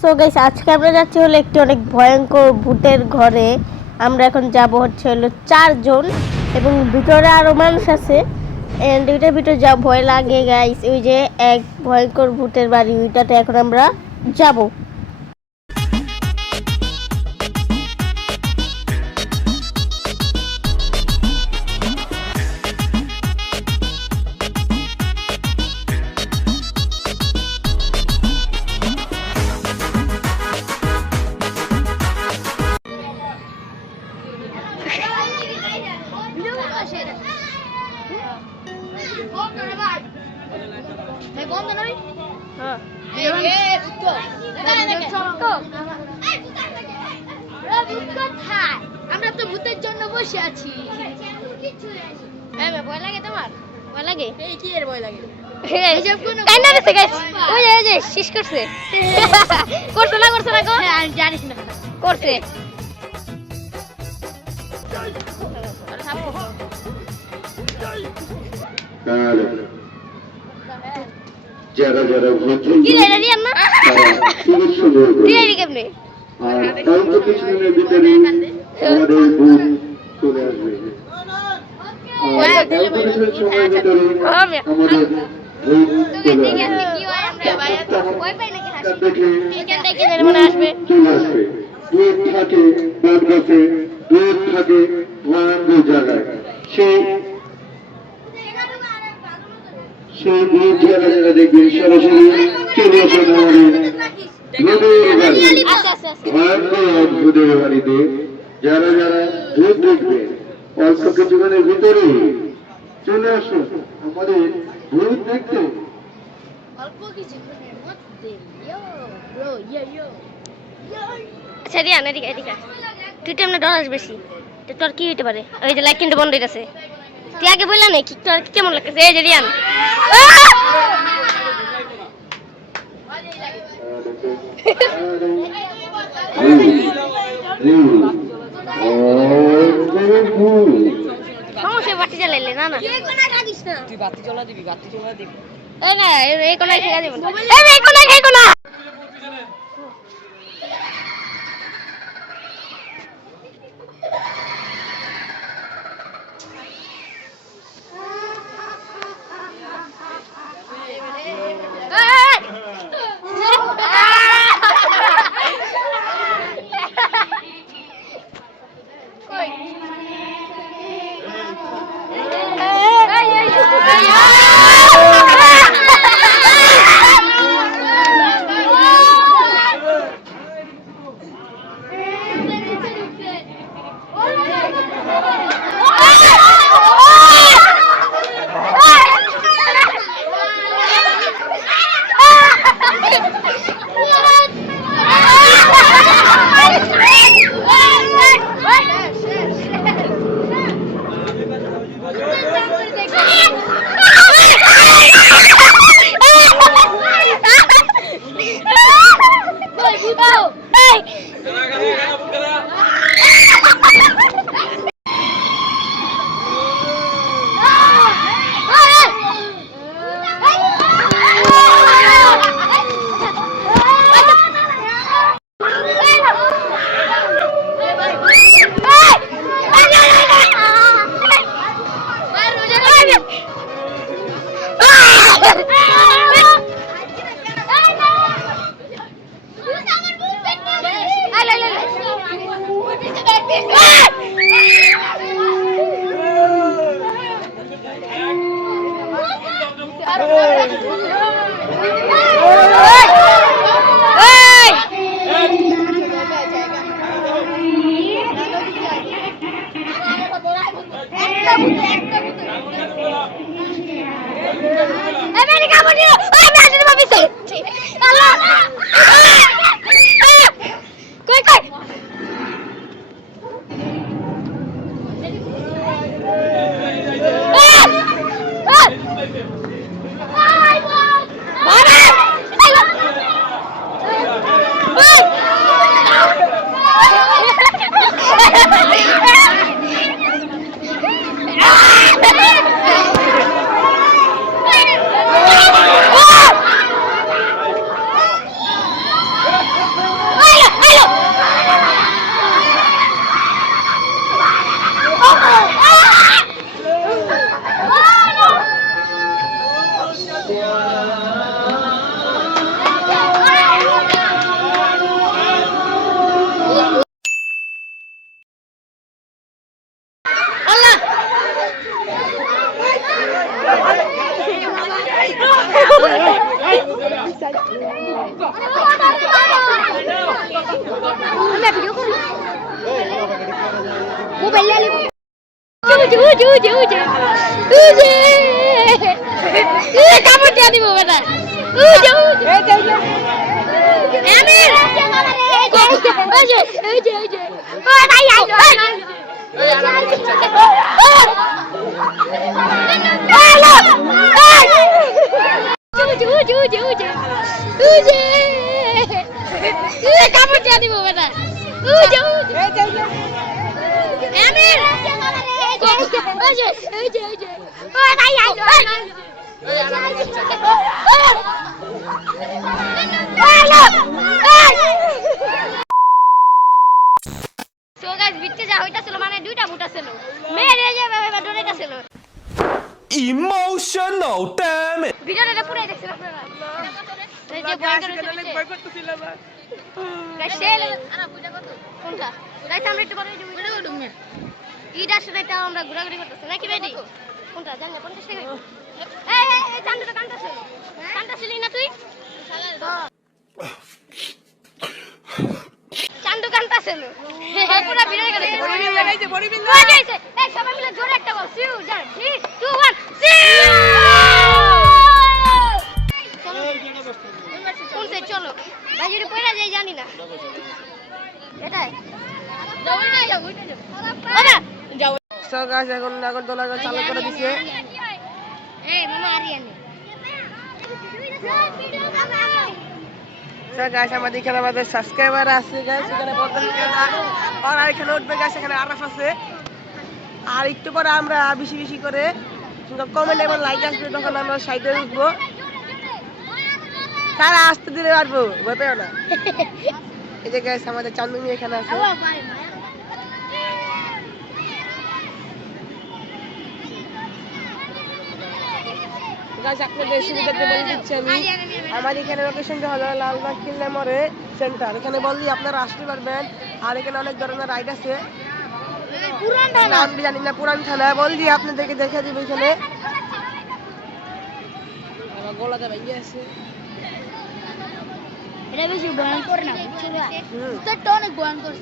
So guys আজকে আমরা যাচ্ছি হলো একটি অনেক ভয়ঙ্কর ভূতের ঘরে। আমরা এখন যাব হচ্ছে হলো চারজন এবং ভিতরে আরও মানুষ আছে। অ্যান্ড ওইটার ভিতরে যা ভয় লাগে গাইস ওই যে এক ভয়ঙ্কর ভূতের বাড়ি, ওইটাতে এখন আমরা যাব। ভূতের জন্য বসে আছি। ভয় লাগে তোমার? ভয় লাগে? এই কি এর ভয় লাগে? এইসব কোনো কান্না দিছে গাইস ওই যে ওই যে শেষ করছে। করছে না করছে না জানিস না। করছে। যারা যারা আর অল্প কিছুদিনের ভিতরে আমাদের ভূত চলে আসবে। আমাদের চলে থেকে থাকে জায়গায়। সেই সেই যারা দেখবে সরাসরি চলে আসবে আমাদের বাড়ি আচ্ছা আচ্ছা। আচ্ছা অদ্ভুতের বাড়িতে যারা যারা ভূত দেখবে অল্প কিছুক্ষণের ভিতরে চলে আসুন আমাদের ভূত দেখতে অল্প কিছুক্ষণের মধ্যে ইয়ো ব্রো ইয়ো ইয়ো আচ্ছা রিয়ান এদিকে এদিকে তুই তো এমনি ডরাস বেশি তো তোর কি হইতে পারে ওই যে লাইট কিন্তু বন্ধ হয়ে গেছে তুই আগে বললা না কি তোর কেমন লাগতেছে এই যে রিয়ান সমস্যা বাতি জ্বালাইলে না না। তুই বাতি জ্বলা দিবি বাতি জ্বলা দিবি। এই না এই- কোনায় খেয়ে দেবেন এই এই কোনায় Jaya কোনা কই উজে উজে উজে কামড় দিয়ে দিব বেটা উজে উজে আমির উজে উজে উজে ও ভাই আই উজে উজে উজে উজে উজে উজে কামড় দিয়ে দিব বেটা উজে উজে আমির উজে উজে উজে ও ভাই আই সো গাইস বিটতে যা হইতাছিল মানে দুইটা বুটা ছিল মেরে যাবে এবার ডোনেটা ছিল Emotional, damn it! ভিডিওটা পুরাই দেখছেন আপনারা এই যে ভয় করতেছিল গাইস সেল আরে বুটা কত গাইস আমরা একটু পরে বুটা ইডা শুনে তাও আমরা ঘোরাঘুরি করতেছি নাকি বেডি কোনটা? জানি না 50 টাকা? এই এই চান্দটা কান্তা ছিল কান্তা ছিলি না তুই? চান্দু কান্তা ছিল পুরো যাইছে এই সবাই মিলে জোরে একটা বল। সিউ যান 3 2 1 সিউ কোন সাইড চলো। ভাই যদি যাই জানি না। এটাই। বাবা যাও সো গাছ এখন নাগরদোলা চালু করে দিছে। গাছ আমাদের এখানে আমাদের সাবস্ক্রাইবার আছে গাছ এখানে আর এখানে উঠবে গাছ এখানে আরাফ আছে। আর একটু পরে আমরা বেশি বেশি করে কমেন্ট এবং লাইক আসবে তখন আমরা সাইডে উঠবো। তারা আসতে দিলে পারব না। এই যে গাছ আমাদের চান্দুমি এখানে আছে গাছ আপনাদের সুবিধাতে বলে দিচ্ছি আমি আমার এখানে লোকেশনটা হলো লালবাগ কিল্লা মোড়ে সেন্টার এখানে বললি আপনারা আসতে পারবেন আর এখানে অনেক ধরনের রাইড আছে নাম জানি না পুরান থানা বললি আপনাদেরকে দেখে দিব এখানে গলাতে ভেঙে আছে এটা বেশি ভয়ঙ্কর না বুঝছ। অনেক ভয়ঙ্কর।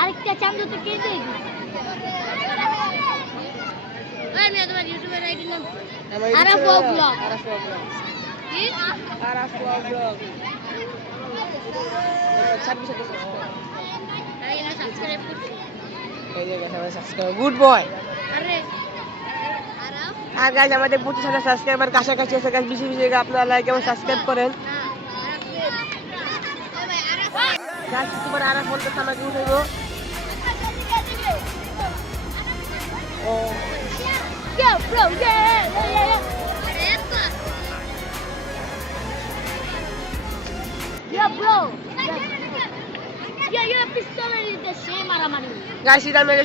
আরেকটা। ছাব্বিশ হাজার subscriber। আরে গাইজ আমাদের পঁচিশ হাজার সাবস্ক্রাইবার কাছাকাছি আছে গাছ বেশি বেশি আপনারা লাইক এবং সাবস্ক্রাইব করেন। গাছ তোমার আর ফোন তো আমাকে উঠাইবো ও। Yo, bro, yeah, yeah, yeah, yeah.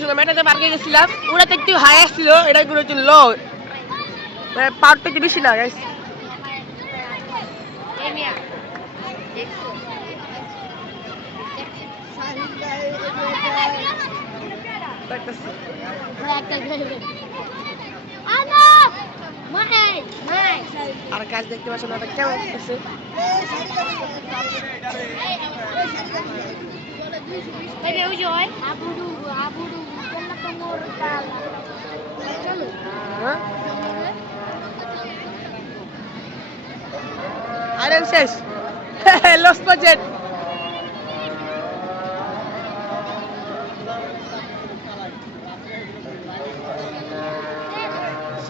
সঙ্গে মেটাতে পার্কে গেছিলাম। ওটা তো একটু হাই আসছিল এটা গুলো একটু লো মানে পাওয়ারটা একটু বেশি না গাইস এই মিয়া, দেখছ? বড় একটা ঘুরে। আনো! মাই, মাই। আর গাছ দেখতে পাচ্ছ না এটা কেমন আছে এই যে ওই যে ওই, আবুডু, কেল্লা কোমর কালা। চলো। হ্যাঁ আরে শেষ লস বাজেট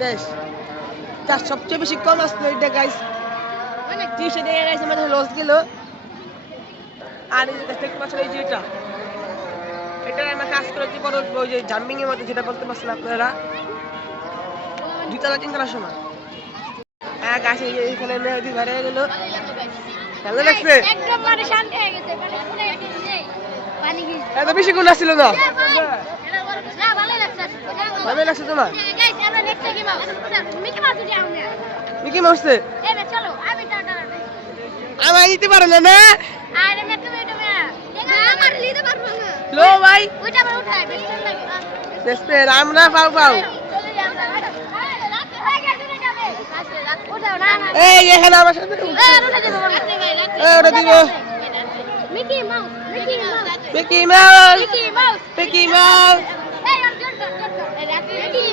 শেষ যার সবচেয়ে বেশি কম আসলো এটা গাইস অনেক তিরিশে টাকা গাইস আমাদের লস গেল। আর এই যে দেখতে পাচ্ছেন এই যে এটা। এটা আমরা কাজ করে কি বড় ওই যে জাম্পিং এর মধ্যে যেটা বলতে পারছেন আপনারা। দুতলা তিনতলার সময় হ্যাঁ গাছ এই যে এখানে মেহেদি ঘরে গেল। ভালো লাগছে? একদম মানে শান্তি হয়ে গেছে মানে পুরো পানি গিয়ে এত বেশি গুণ আসছিল না। না ভালো লাগছে। তোমার? মিকি মাউস আমার দিতে পারো না? না লো ভাই। আমরা পাও পাও। এই এখানে আমার সাথে ওটা দিব। Mickey Mouse Mickey Mouse Mickey Mouse Mickey Mouse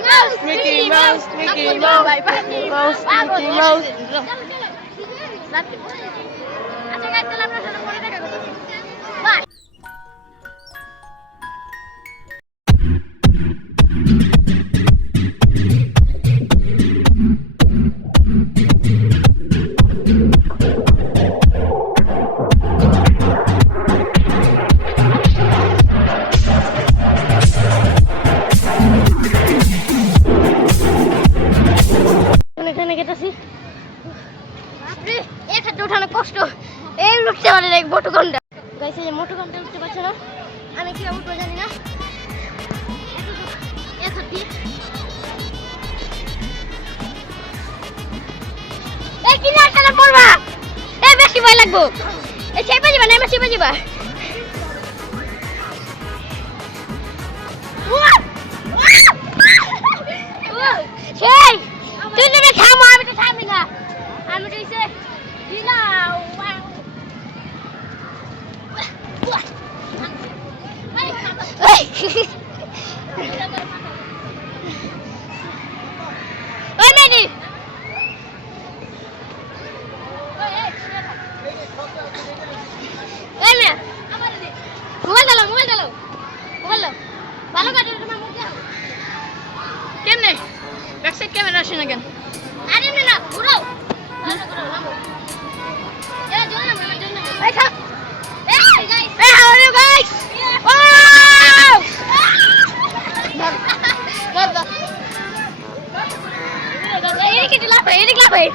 Mouse, Mickey Mouse, Mickey Mouse, Mickey Mouse, Mickey Mouse. போய் இதுக்கெல்லாம் போய்